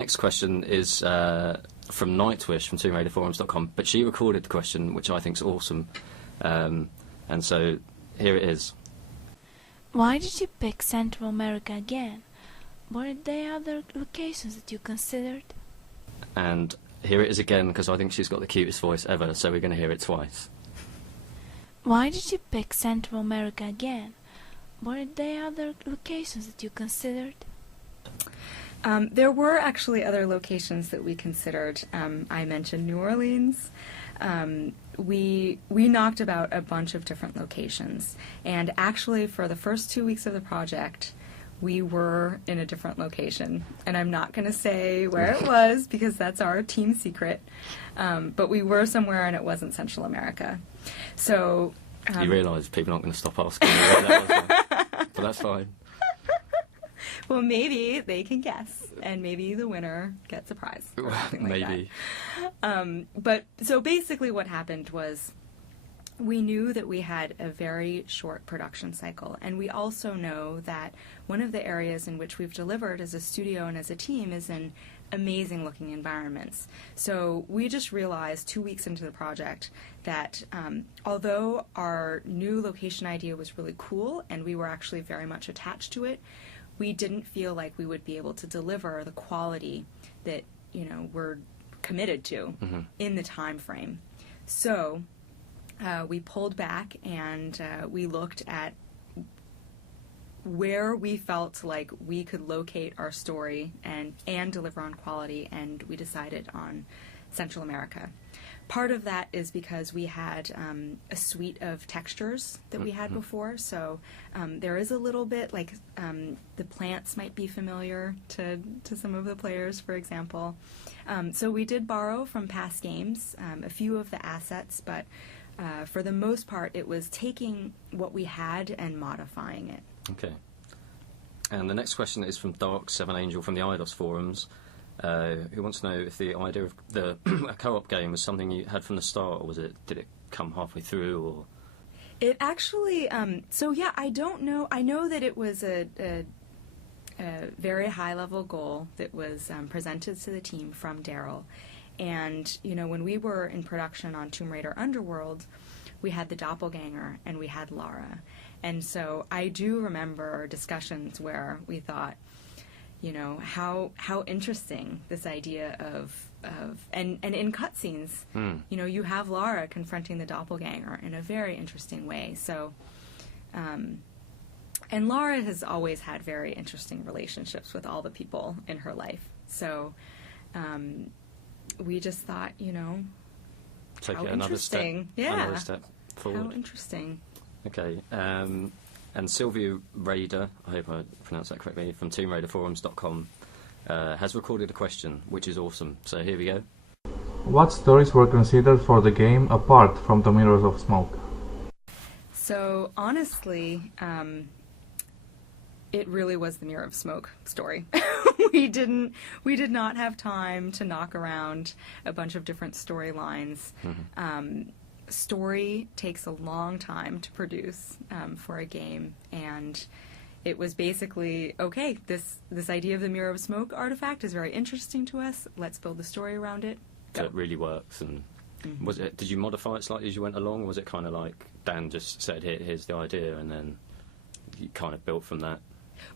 Next question is from Nightwish from TombRaiderFourms.com, but she recorded the question, which I think is awesome. And so here it is. Why did you pick Central America again? Were there other locations that you considered? And here it is again, because I think she's got the cutest voice ever, so we're going to hear it twice. Why did you pick Central America again? Were there other locations that you considered? There were actually other locations that we considered. I mentioned New Orleans. We knocked about a bunch of different locations, and actually for the first 2 weeks of the project, we were in a different location. And I'm not going to say where it was because that's our team secret, but we were somewhere and it wasn't Central America. So you realise people aren't going to stop asking where that was, but that's fine. Well, maybe they can guess, and maybe the winner gets a prize. Or something like Maybe. that. But so basically what happened was we knew that we had a very short production cycle, and we also know that one of the areas in which we've delivered as a studio and as a team is in amazing looking environments. So we just realized 2 weeks into the project that although our new location idea was really cool and we were actually very much attached to it, we didn't feel like we would be able to deliver the quality that, we're committed to in the time frame. So we pulled back and we looked at where we felt like we could locate our story and deliver on quality, and we decided on Central America. Part of that is because we had a suite of textures that we had before, so there is a little bit, like the plants might be familiar to some of the players, for example. So we did borrow from past games a few of the assets, but for the most part it was taking what we had and modifying it. Okay. And the next question is from Dark Seven Angel from the Eidos Fourms, who wants to know if the idea of the a co-op game was something you had from the start, or did it come halfway through, or? It actually, so yeah, I don't know. I know that it was a very high-level goal that was presented to the team from Daryl. And, when we were in production on Tomb Raider Underworld, we had the doppelganger and we had Lara. And so I do remember discussions where we thought, how interesting this idea of and in cutscenes, you have Lara confronting the doppelganger in a very interesting way. So, and Lara has always had very interesting relationships with all the people in her life. So, we just thought, Take how it another step, interesting. Yeah. another step forward. How interesting. Okay. And Sylvia Raider, I hope I pronounced that correctly, from TombRaiderFourms.com, has recorded a question, which is awesome. So here we go. What stories were considered for the game apart from the Mirrors of Smoke? So honestly, it really was the Mirror of Smoke story. we did not have time to knock around a bunch of different storylines. Story takes a long time to produce for a game, and it was basically, okay, this idea of the Mirror of Smoke artifact is very interesting to us. Let's build the story around it. So it really works. And did you modify it slightly as you went along? Or was it kind of like Dan just said, here's the idea, and then you kind of built from that?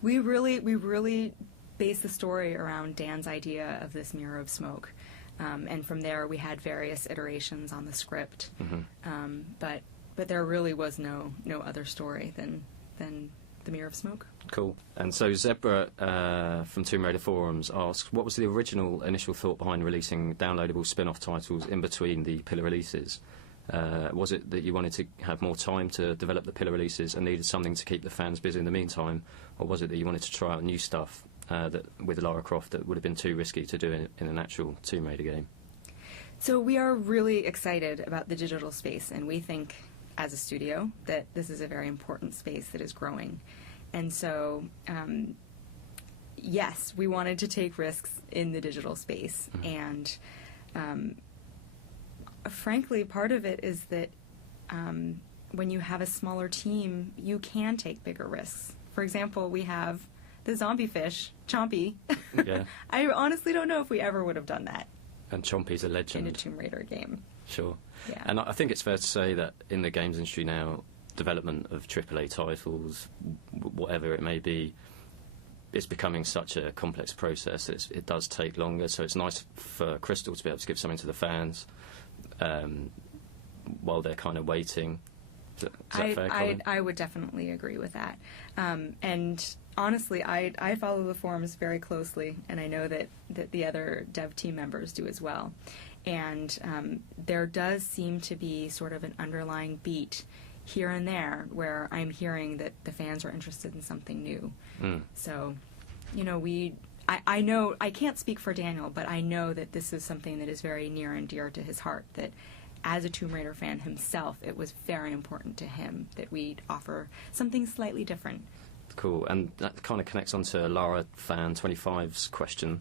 We really based the story around Dan's idea of this Mirror of Smoke. And from there, we had various iterations on the script, but there really was no other story than the Mirror of Smoke. Cool. And so Zebra from Tomb Raider Fourms asks, what was the original initial thought behind releasing downloadable spin-off titles in between the pillar releases? Was it that you wanted to have more time to develop the pillar releases and needed something to keep the fans busy in the meantime, or was it that you wanted to try out new stuff that with Lara Croft that would have been too risky to do in an actual Tomb Raider game? So we are really excited about the digital space, and we think as a studio that this is a very important space that is growing. And so, yes, we wanted to take risks in the digital space. And frankly, part of it is that when you have a smaller team, you can take bigger risks. For example, we have the zombie fish, Chompy. Yeah. I honestly don't know if we ever would have done that And Chompy's a legend. in a Tomb Raider game. Sure. Yeah. And I think it's fair to say that in the games industry now, development of AAA titles, whatever it may be, is becoming such a complex process. It does take longer, so it's nice for Crystal to be able to give something to the fans while they're kind of waiting. Is that fair, Colin? I would definitely agree with that. And honestly, I follow the forums very closely, and I know that the other dev team members do as well. And there does seem to be sort of an underlying beat here and there where I'm hearing that the fans are interested in something new. So, you know, I know, I can't speak for Daniel, but I know that this is something that is very near and dear to his heart, that as a Tomb Raider fan himself, it was very important to him that we'd offer something slightly different. Cool, and that kind of connects onto Lara Fan 25's question,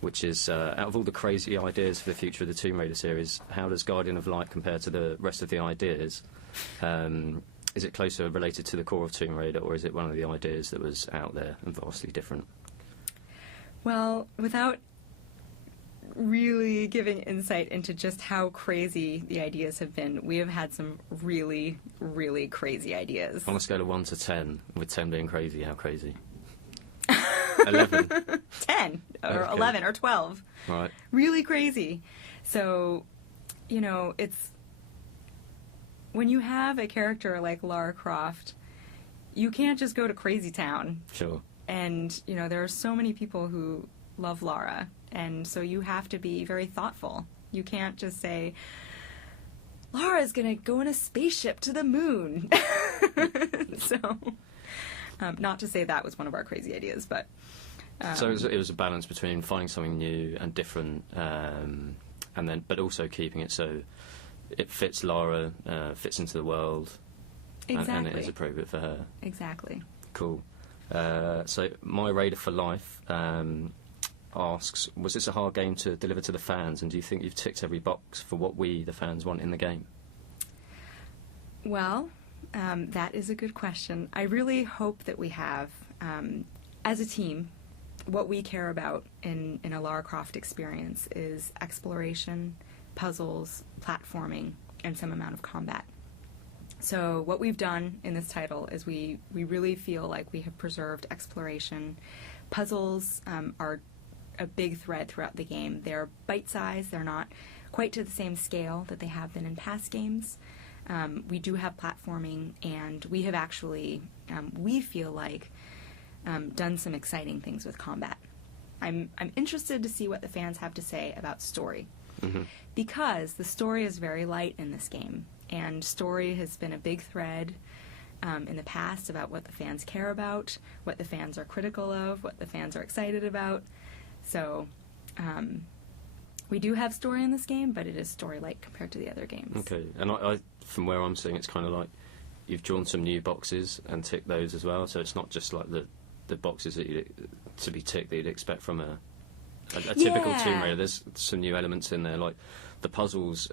which is, out of all the crazy ideas for the future of the Tomb Raider series, how does Guardian of Light compare to the rest of the ideas? Is it closer related to the core of Tomb Raider, or is it one of the ideas that was out there and vastly different? Well, without really giving insight into just how crazy the ideas have been, we have had some really, really crazy ideas. On a scale of 1 to 10, with 10 being crazy, how crazy? 11. 10 or Okay. 11 or 12. Right. Really crazy. So, you know, it's when you have a character like Lara Croft, you can't just go to Crazy Town. Sure. And, you know, there are so many people who love Lara, and so you have to be very thoughtful. You can't just say, Lara's going to go in a spaceship to the moon. So, not to say that was one of our crazy ideas, but... So it was a balance between finding something new and different, and then, but also keeping it so it fits Lara, fits into the world, Exactly. and it is appropriate for her. Exactly. Cool. So My Raider for Life asks, was this a hard game to deliver to the fans, and do you think you've ticked every box for what we, the fans, want in the game? Well, that is a good question. I really hope that we have, as a team, what we care about in a Lara Croft experience is exploration, puzzles, platforming, and some amount of combat. So what we've done in this title is we really feel like we have preserved exploration. Puzzles are a big thread throughout the game. They're bite-sized. They're not quite to the same scale that they have been in past games. We do have platforming, and we have actually, we feel like, done some exciting things with combat. I'm interested to see what the fans have to say about story, because the story is very light in this game, and story has been a big thread in the past about what the fans care about, what the fans are critical of, what the fans are excited about. So we do have story in this game, but it is story light compared to the other games. Okay, and I from where I'm seeing, it's kind of like you've drawn some new boxes and ticked those as well, so it's not just like the boxes that to be ticked that you'd expect from a typical Yeah. Tomb Raider. There's some new elements in there, like the puzzles.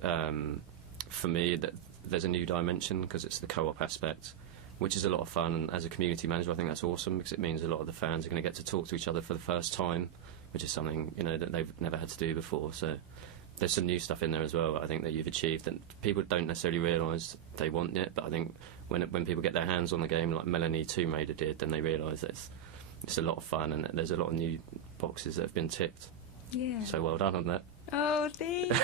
For me, that there's a new dimension because it's the co-op aspect, which is a lot of fun. And as a community manager, I think that's awesome because it means a lot of the fans are going to get to talk to each other for the first time, which is something that they've never had to do before. So there's some new stuff in there as well. I think that you've achieved that people don't necessarily realise they want yet. But I think when people get their hands on the game, like Melanie Tomb Raider did, then they realise that it's a lot of fun and that there's a lot of new boxes that have been ticked. Yeah. So well done on that. Oh, thanks.